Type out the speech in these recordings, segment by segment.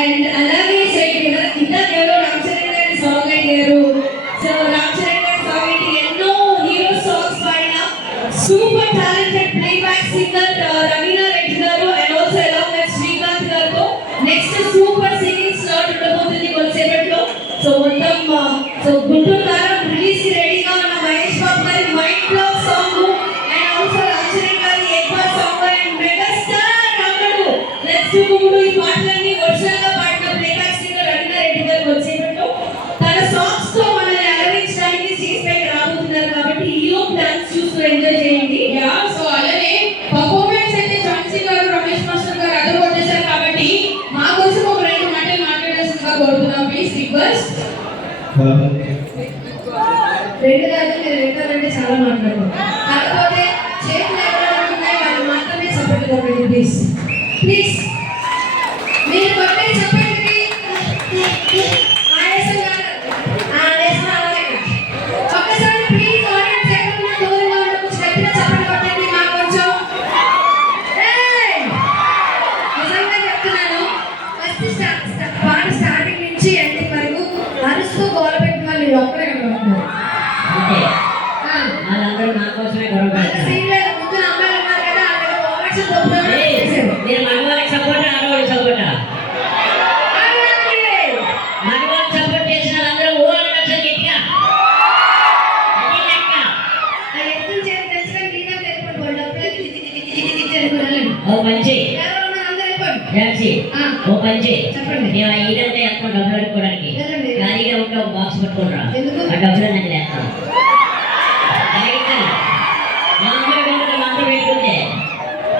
And అలాగే ఇందాక ఎవరో రామ్ చరణ్ గారి సాంగ్ అడిగారు. సో రామ్ చరణ్ గారి సాంగ్ ఏంటి, ఎన్నో హీరో సాంగ్స్ పాడిన super talented playback singer Raveena Reddy గారు and also along with Srikanth గారితో నెక్స్ట్ సూపర్ సింగింగ్ స్లాట్ ఉండబోతుంది కొద్దిసేపట్లో. సో మొత్తం సో గుంటూరు కారం రిలీజ్ కి రెడీగా ఉన్న మహేష్ బాబు గారి mind block song and also Ram Charan గారి ఎక్బర్ సాంగ్ అండ్ మెగాస్టార్ రాముడు లెట్స్ డు గుండు ఈ పాటలన్నీ ఒరిజినల్ గా పాడిన ప్లేబ్యాక్ సింగర్ రవీనా రెడ్డి గారు కొద్దిసేపట్లో తన సాంగ్స్ తో మనల్ని అలరించడానికి స్టేజ్ పైకి రాబోతున్నారు. కాబట్టి ఈ లోపు డాన్స్ చూస్తూ ఎంజాయ్ చేయండి. యా సో అలానే పర్ఫార్మెన్స్ అయితే ఝాన్సీ గారు రమేష్ మాస్టర్ గారు అదర్ కొట్టేశారు. కాబట్టి మా కోసం ఒక 2 మాటలు మాట్లాడాల్సిందిగా కోరుతున్నాం. Please request. 2 కాదు, మీరు 2 అంటే చాలా మాట్లాడుతున్నారు. కాకపోతే చేతులు ఎవరెవరు ఉన్నాయి వాళ్ళు మాత్రమే సపోర్ట్ కొట్టండి ప్లీజ్. ప్లీజ్ మీరు కొట్టే సపోర్ట్కి ఆయాసం కాదు, ఆయాసం అలాగే ఒక్కసారి ప్లీజ్ ఆడియన్స్ ఎక్కడున్నా దూరంగా ఉన్న కొంచెం గట్టిగా సపోర్ట్ కొట్టండి. మాకు కొంచెం నిజంగా చెప్తున్నాను, ఫస్ట్ పాట స్టార్టింగ్ నుంచి ఎండింగ్ వరకు అరుస్తూ గోల పెట్టిన వాళ్ళు మీరు ఒక్కరే కనబడుతున్నారు. వాళ్ళందరూ నా కోసమే గొడవ పెడతారు. మీరు మగవాళ్ళకి సపోర్ట్, ఆడవాళ్ళకి సపోర్ట్. మగవాళ్ళకి సపోర్ట్ చేసిన వాళ్ళందరూ ఓ అనొచ్చు గట్టిగా. అది లెక్క. ఓ పంచి ఝాన్సీ, ఓ పంచి మేము ఈడంటే వేస్తాం డబ్బులు అడుక్కోవడానికి. ఖాళీగా ఉంటే ఒక బాక్స్ పట్టుకుంటాం, ఆ డబ్బులు నాకు వేస్తాం.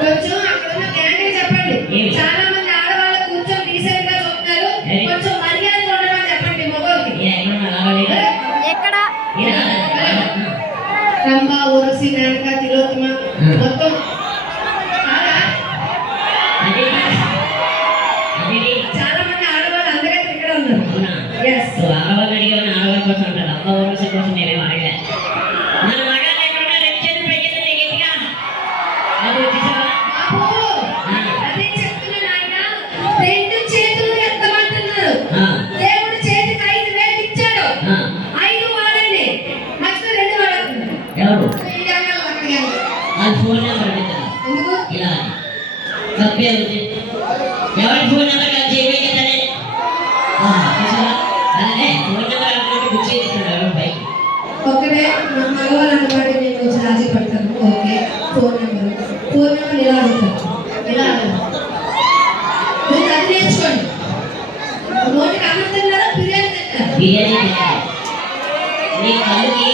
కొంచెం అక్కడ ఉన్న గ్యాంగ్ చెప్పండి. చాలా మంది ఆడవాళ్ళు కూర్చొని డీసెంట్ గా చూస్తున్నారు, కొంచెం మర్యాద ఉండమని చెప్పండి మగవాళ్ళకి. ఎక్కడ రంభ, ఊరసి, మేనక, తిలోత్తమ మొత్తం చాలా మంది ఆడవాళ్ళు అందరూ ఇక్కడ ఉన్నారు. ఆడవాళ్ళు అడిగామని ఆడవాళ్ళ కోసం ఉంటారు, అమ్మ ఊరసి కోసం మేమేం అడగలే. మన మగాళ్ళు ఎక్కడ రెండు చేతులు పైకెత్తండి గట్టిగా. అది వచ్చేసావా? అదే చెప్తున్నాను ఆయన, 2 చేతులు ఎత్తమంటున్నారు. దేవుడు చేతికి 5,000 ఇచ్చాడు, 5 వాడండి, మధ్యలో 2 వాడకండి. ఎవరు అది ఫోన్ నెంబర్ పెట్టారు ఎందుకు ఇలా తప్పే ఉంది. ఎవరి ఫోన్ నెంబర్ కాదు చేయగలనే అలానే ఫోన్ నెంబర్ అనుకుంటే బుక్ చేస్తున్నాడు ఎవరు పైకి. ఒక్కటే మగవాళ్ళు అన్నమాట నేను కొంచెం రాజీ పడతాను. ఓకే, ఫోన్ నెంబర్ ఇలా అడుగుతాను, ఇలా అడగదు. మీరు అది నేర్చుకోండి. నోటికి అన్నం తిన్నారా, బిర్యానీ తిన్నారా? బిర్యానీ తిన్నాను. నీ కళ్ళుకి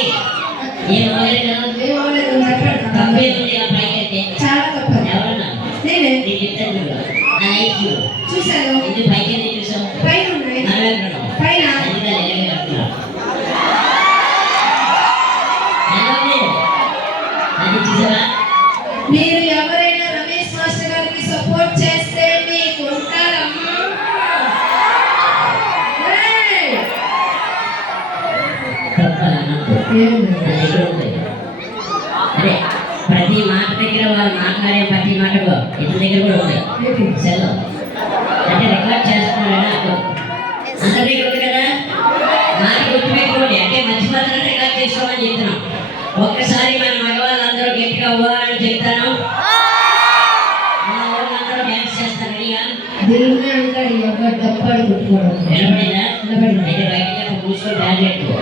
ఏం అవ్వలేదు కదా, ఏమవలేదు చెప్పండి. తప్పే ఉంది ఆ పైకి అయితే. చాలా తప్పదు. ఎవరన్నా నేనే నేను చెప్తాను చూడు, నా లైఫ్ చూడు. చూశాను, ఇది పైకి ఎందుకు చూసావు? పైన ఉన్నాయి, నడవెక్కడం పైన అందుకే నిలబడి కడుతున్నావు. అది చూసావా? మీరు ఎవరైనా రమేష్ మాస్టర్ గారికి సపోర్ట్ చేస్తే మీకు ఉంటారమ్మా. అదే ప్రతి మాట దగ్గర వాళ్ళు మాట్లాడే ప్రతి మాటకు ఇతని దగ్గర కూడా ఉంది సెల్. అంటే రికార్డ్ చేస్తున్నారని అర్థం. అందరి దగ్గర ఉంది కదా, మాట గుర్తుపెట్టుకోండి. అంటే మంచి మాత్రం రికార్డ్ చేసుకోమని చెప్తున్నాం. ఒక్కసారి మన మగవాళ్ళందరూ గట్టిగా అవ్వాలని చెప్తాను. మా వాళ్ళందరూ డ్యాన్స్ చేస్తారు రెడీగా. దీన్ని అంటాడు ఎవరు తప్పాడు కొట్టుకోవడం. నిలబడిందా? అయితే బయట కూర్చొని డ్యాన్స్ ఎక్కువ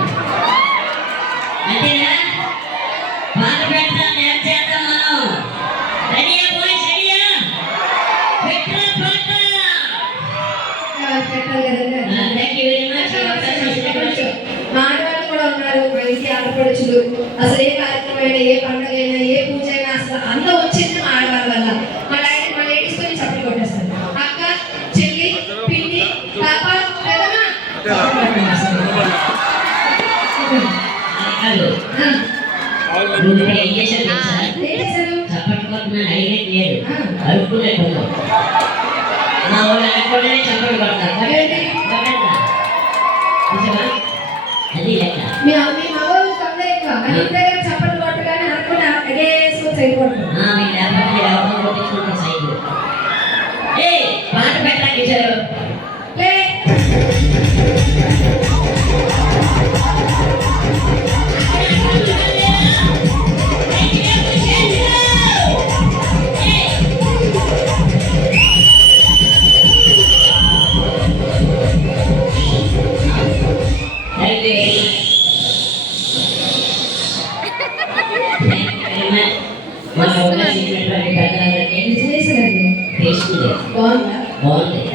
అంతేనా? పాట పెడతా, డ్యాన్స్ చేద్దాం మనం. రెడీయా బాయ్స్, రెడీయా? పెట్టరా పాట. పెట్టాలి కదండి. Thank you very much. ఆడవాళ్ళు కూడా ఉన్నారు, మంచి ఆడపడుచులు. అసలు ఏ కార్యక్రమం అయినా, ఏ పండుగ అయినా, ఏ పూజ అయినా అసలు అందం వచ్చింది మా ఆడవాళ్ళ వల్ల. మా లేడీస్ కొని చప్పట్లు కొట్టేస్తారు. అక్క, చెల్లి, పిన్ని, పాప, పెదమా నువ్వు ఏం చేశారు తెలుసా? చప్పట్టుకుంటున్నాను అడిగినట్టు లేదు, అడుక్కున్నట్టు. మా వాళ్ళు అనుకుంటేనే చప్పట్లు కొడతారు. అది లెక్క. మీ మగవాళ్ళు తొందర ఎక్కువ అన్ని దగ్గర చప్పట్లు కొట్టగానే అనుకుని అగేసుకొని సైడ్ కొడతారు. లేకపోతే కొట్టించుకుంటారు సైకిల్. ఏ పాట పెట్టడానికి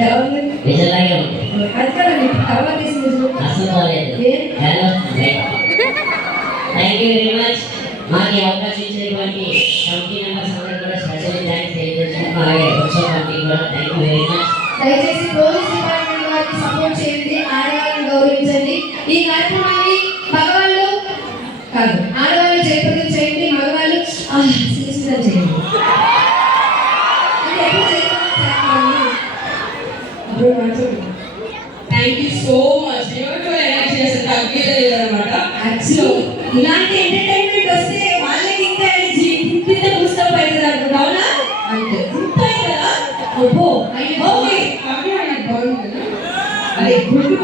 ఎలా ఉంది? విజయ్ లాగే ఉంది. అది కదండి తర్వాత తీసిన విజువల్. అసలు బాగాలేదు. ఏ? ఎలా వస్తుంది? Thank you very much. మాకు ఈ అవకాశం ఇచ్చినటువంటి కమిటీ మెంబర్స్ అందరూ కూడా స్పెషల్ థ్యాంక్స్ తెలియజేస్తున్నాం. అలాగే ఉత్సవ కమిటీ కూడా థ్యాంక్ యూ వెరీ మచ్. దయచేసి పోలీస్ డిపార్ట్మెంట్ వారికి సపోర్ట్ చేయండి, ఆడవాళ్ళని గౌరవించండి. ఈ కార్యక్రమాన్ని మగవాళ్ళు కాదు ఆడవాళ్ళు జయప్రదం చేయండి, మగవాళ్ళు సిలిసితం చేయండి. అంటే ఎప్పుడు జయప్రదం అప్పుడు మాట్లాడు. Thank you so much. Beautiful energy అసలు తగ్గలేదు అనమాట. యాక్చువల్లీ ఇలాంటి ఎంటర్టైన్మెంట్ వస్తే వాళ్ళకి ఇంకా ఎనర్జీ పుట్టిన పుస్తకం అవుతుంది అనుకుంటా, అవునా? అంతే. ఉంటాయి కదా. ఓహో అయ్యో, ఓకే అవి ఆయన బాగుంది కదా. అదే గుడ్